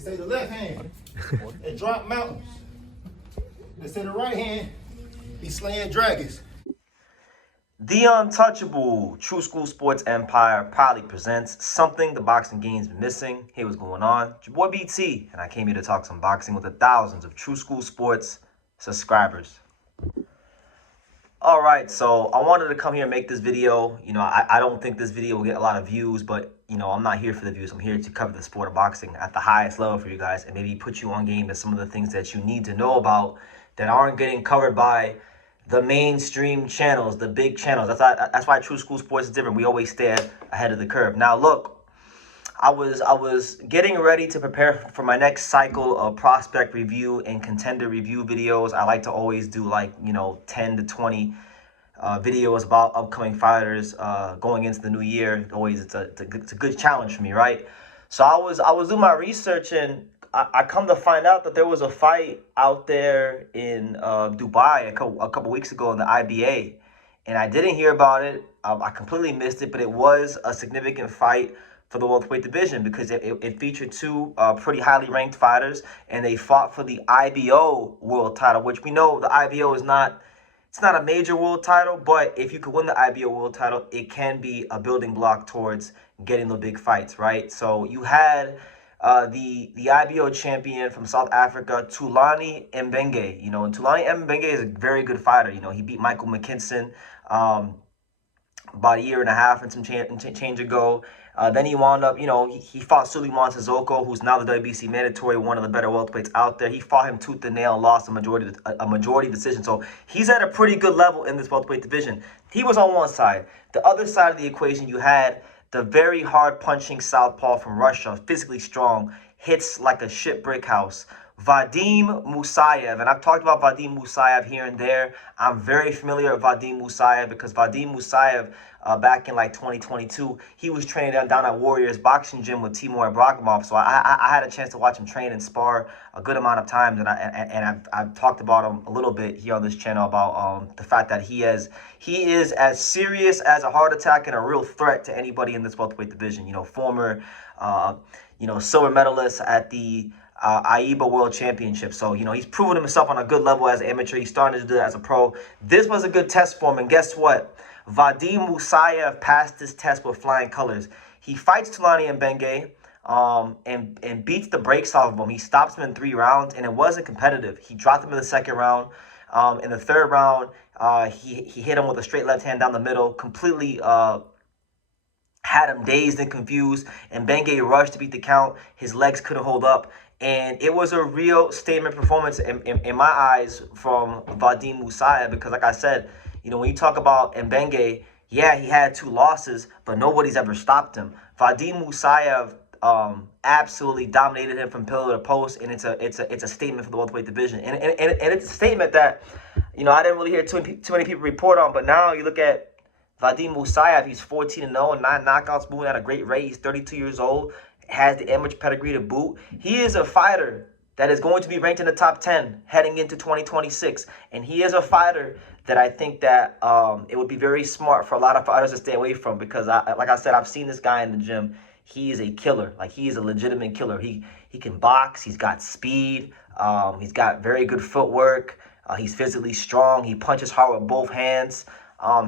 They say the left hand, it drop mountains. They say the right hand, be slaying dragons. The untouchable True School Sports Empire proudly presents something the boxing game's been missing. Hey, what's going on? It's your boy BT, and I came here to talk some boxing with the thousands of True School Sports subscribers. All right, so I wanted to come here and make this video. I don't think this video will get a lot of views, but, I'm not here for the views. I'm here to cover the sport of boxing at the highest level for you guys and maybe put you on game to some of the things that you need to know about that aren't getting covered by the mainstream channels, the big channels. That's why True School Sports is different. We always stay ahead of the curve. Now, look, I was getting ready to prepare for my next cycle of prospect review and contender review videos. I like to always do 10 to 20 videos about upcoming fighters going into the new year. Always, it's a good challenge for me, right? So I was doing my research, and I come to find out that there was a fight out there in Dubai a couple weeks ago in the IBA, and I didn't hear about it. I completely missed it, but it was a significant fight for the welterweight division because it featured two pretty highly ranked fighters, and they fought for the IBO world title, which we know the IBO is not. It's not a major world title, but if you could win the IBO world title, it can be a building block towards getting the big fights, right? So you had the IBO champion from South Africa, Thulani Mbenge. And Thulani Mbenge is a very good fighter. He beat Michael McKinson about a year and a half and some change ago. Then he wound up, he fought Suleiman Sissoko, who's now the WBC mandatory, one of the better welterweights out there. He fought him tooth and nail and lost a majority decision. So he's at a pretty good level in this welterweight division. He was on one side. The other side of the equation, you had the very hard-punching southpaw from Russia, physically strong, hits like a shit brick house, Vadim Musaev. And I've talked about Vadim Musaev here and there. I'm very familiar with Vadim Musaev because Vadim Musaev, back in 2022, he was training down at Warriors Boxing Gym with Timur Ibragimov. So I had a chance to watch him train and spar a good amount of times, and I've talked about him a little bit here on this channel about the fact that he is as serious as a heart attack and a real threat to anybody in this welterweight division. Former silver medalist at the AIBA World Championship. So, he's proven himself on a good level as an amateur. He's starting to do that as a pro. This was a good test for him, and guess what? Vadim Musaev passed this test with flying colors. He fights Thulani Mbenge and beats the brakes off of him. He stops him in 3 rounds, and it wasn't competitive. He dropped him in the second round. In the third round, he hit him with a straight left hand down the middle, completely had him dazed and confused. And Mbenge rushed to beat the count. His legs couldn't hold up. And it was a real statement performance in my eyes from Vadim Musaev because, like I said, when you talk about Mbenge, yeah, he had 2 losses, but nobody's ever stopped him. Vadim Musaev absolutely dominated him from pillar to post, and it's a statement for the welterweight division. And it's a statement that, I didn't really hear too many people report on, but now you look at Vadim Musaev, he's 14-0 and 9 knockouts, moving at a great rate. He's 32 years old. Has the amateur pedigree to boot. He is a fighter that is going to be ranked in the top 10 heading into 2026. And he is a fighter that I think that it would be very smart for a lot of fighters to stay away from because, like I said, I've seen this guy in the gym. He is a killer. He is a legitimate killer. He can box. He's got speed. He's got very good footwork. He's physically strong. He punches hard with both hands.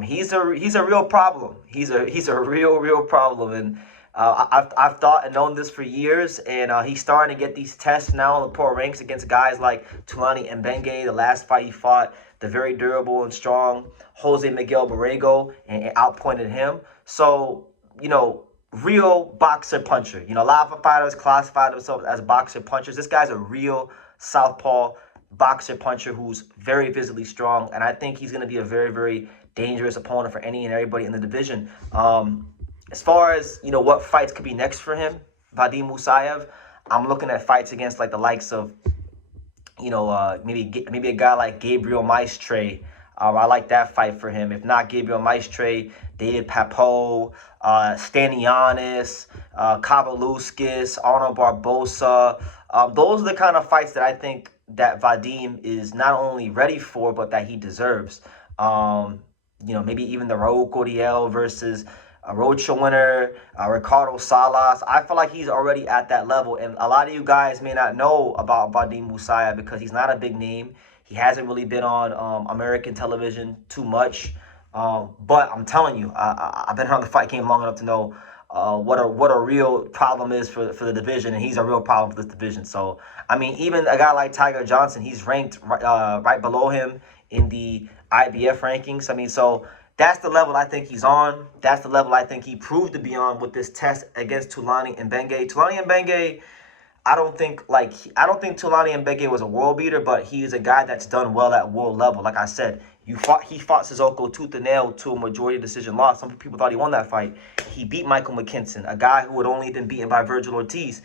He's a real problem. He's a real problem. And I've thought and known this for years, and he's starting to get these tests now in the pro ranks against guys like Thulani Mbenge. The last fight he fought, the very durable and strong Jose Miguel Borrego, and outpointed him. So, real boxer puncher. A lot of fighters classify themselves as boxer punchers. This guy's a real southpaw boxer puncher who's very physically strong, and I think he's going to be a very, very dangerous opponent for any and everybody in the division. As far as, what fights could be next for him, Vadim Musaev, I'm looking at fights against, the likes of, maybe a guy like Gabriel Maestre. I like that fight for him. If not Gabriel Maestre, David Papo, Stanianis, Kabaluskis, Arnold Barbosa. Those are the kind of fights that I think that Vadim is not only ready for, but that he deserves. Maybe even the Raul Cordial versus a Rocha winner, Ricardo Salas. I feel like he's already at that level. And a lot of you guys may not know about Vadim Musaev because he's not a big name. He hasn't really been on American television too much. But I'm telling you, I've been around the fight game long enough to know what a real problem is for the division, and he's a real problem for this division. So, I mean, even a guy like Tiger Johnson, he's ranked right below him in the IBF rankings. I mean, so that's the level I think he's on. That's the level I think he proved to be on with this test against Tulani and Mbenge. Tulani and Mbenge, I don't think Tulani and Mbenge was a world beater, but he is a guy that's done well at world level. Like I said, he fought Sissoko tooth and nail to a majority decision loss. Some people thought he won that fight. He beat Michael McKinson, a guy who had only been beaten by Virgil Ortiz.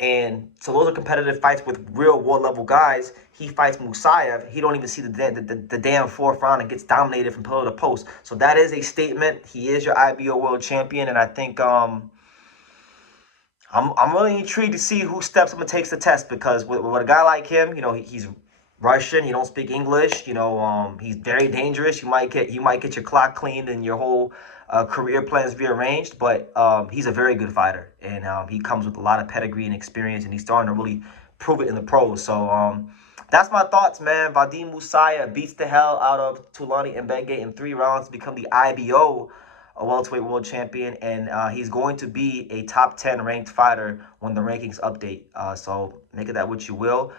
And so those are competitive fights with real world level guys. He fights Musaev. He don't even see the damn fourth round and gets dominated from pillar to post. So that is a statement. He is your IBO world champion, and I think I'm really intrigued to see who steps up and takes the test, because with a guy like him, you know, he's Russian. He don't speak English. You know, he's very dangerous. You might get your clock cleaned and your whole career plans rearranged. But he's a very good fighter, and he comes with a lot of pedigree and experience, and he's starting to really prove it in the pros. So that's my thoughts, man. Vadim Musaev beats the hell out of Tulani Mbenge in 3 rounds to become the IBO welterweight world champion, and he's going to be a top 10 ranked fighter when the rankings update. So make of that what you will.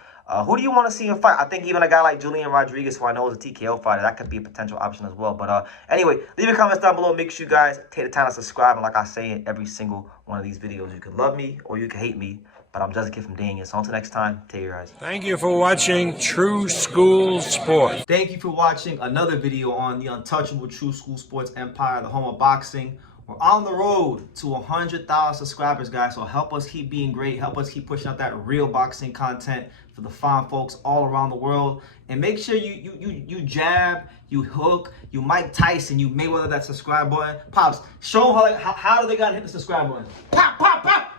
Who do you want to see him fight? I think even a guy like Julian Rodriguez, who I know is a TKO fighter, that could be a potential option as well. But anyway, leave your comments down below. Make sure you guys take the time to subscribe. And like I say in every single one of these videos, you can love me or you can hate me, but I'm just a kid from Daniel. So until next time, take care, guys. Thank you for watching True School Sports. Thank you for watching another video on the untouchable True School Sports empire, the home of boxing. We're on the road to 100,000 subscribers, guys. So help us keep being great. Help us keep pushing out that real boxing content for the fine folks all around the world. And make sure you jab, you hook, you Mike Tyson, you Mayweather that subscribe button. Pops, show them how do they gotta hit the subscribe button. Pop, pop, pop.